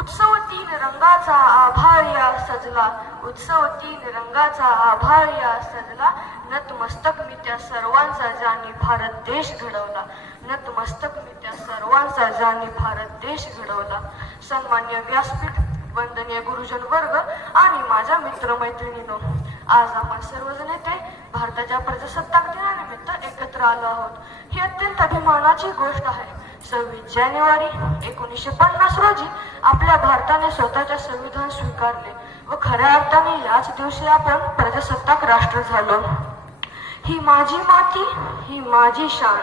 उत्सव तीन रंगाचा आभाळ या सजला, उत्सव तीन रंगाचा आभाळ या सजला, नतमस्तक मी त्या सर्वांचा ज्यांनी भारत देश घडवला, नतमस्तक मी त्या सर्वांचा ज्यांनी भारत देश घडवला. सन्मान्य व्यासपीठ, वंदनीय गुरुजन वर्ग आणि माझ्या मित्रमैत्रिणींनो, आज आपण सर्वजण येथे भारताच्या प्रजासत्ताक दिनानिमित्त एकत्र आलो आहोत. ही अत्यंत अभिमानाची गोष्ट आहे. 26 जानेवारी 1950 रोजी आपल्या भारताने स्वतःचे संविधान स्वीकारले व खऱ्या अर्थाने याच दिवशी आपण प्रजासत्ताक राष्ट्र झालो. ही माझी माती, ही माझी शान,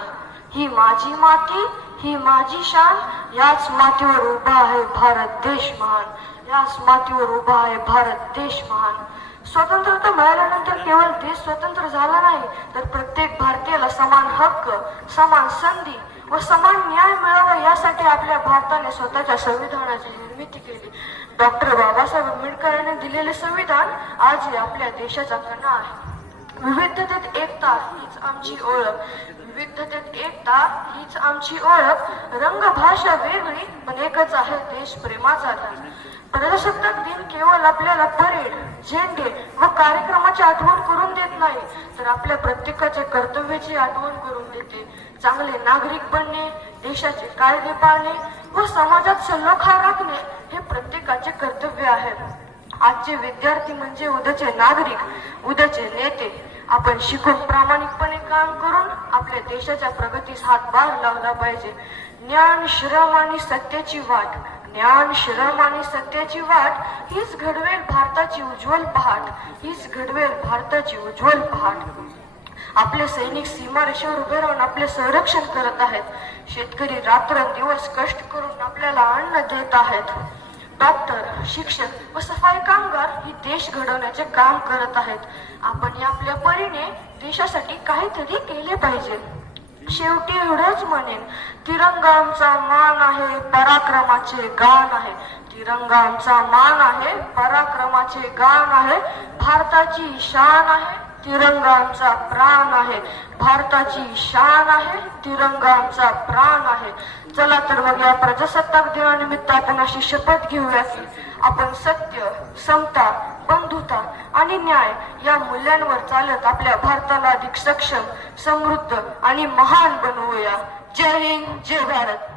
ही माझी माती, ही माझी शान, याच मातीवर उभा आहे भारत देश महान, याच मातीवर उभा आहे भारत देश महान. स्वतंत्रता मिळाल्यानंतर केवळ देश स्वतंत्र झाला नाही, तर प्रत्येक भारतीयाला समान हक्क, समान संधी व समान न्याय मिळावा यासाठी आपल्या भारताने स्वतःच्या संविधानाची निर्मिती केली. डॉक्टर बाबासाहेब आंबेडकर यांनी दिलेले संविधान आज आपल्या देशाचा कणा आहे. विविधतेत एकता हीच आमची ओळख, विविधतेत एकता हीच आमची ओळख, रंग भाषा वेगळी पण एकच आहे देश प्रेमाचा ध्यास. प्रजासत्ताक दिन केवळ आपल्याला परेड, झेंडे व कार्यक्रमाची आठवण करून देत नाही, तर आपल्या प्रत्येकाच्या कर्तव्याची आठवण करून देते. चांगले नागरिक बनणे, देशाचे कायदे पाळणे व समाजात सलोखा राखणे हे प्रत्येकाचे कर्तव्य आहे. आजचे विद्यार्थी म्हणजे उद्याचे नागरिक, उद्याचे नेते. आपण शिकून प्रामाणिकपणे काम करून आपल्या देशाच्या प्रगतीस हातभार लावला पाहिजे. ज्ञान, श्रम आणि सत्याची वाट, ज्ञान, श्रम आणि सत्याची वाट हीच घडवेल भारताची उज्ज्वल पहाट, हीच घडवेल भारताची उज्ज्वल पहाट. आपले सैनिक सीमारेषेवर उभे राहून आपले संरक्षण करत आहेत. शेतकरी रात्रंदिवस कष्ट करून आपल्याला अन्न देत आहेत. डॉक्टर, शिक्षक व सफाई कामगार ही देश घडवण्याचे काम करत आहेत. आपण आपल्या परीने देशासाठी काहीतरी केले पाहिजे. शेवटी एवढंच म्हणेन, तिरंगा आमचा मान आहे, पराक्रमाचे गान आहे. तिरंगा आमचा मान आहे, पराक्रमाचे गान आहे, भारताची शान आहे, तिरंगा आमचा प्राण आहे, भारताची शान आहे, तिरंगा आमचा प्राण आहे. चला तर मग या प्रजासत्ताक दिनानिमित्त आपण अशी शपथ घेऊया की आपण सत्य, समता, बंधुता आणि न्याय या मूल्यांवर चालत आपल्या भारताला अधिक सक्षम, समृद्ध आणि महान बनवूया. जय हिंद, जय भारत.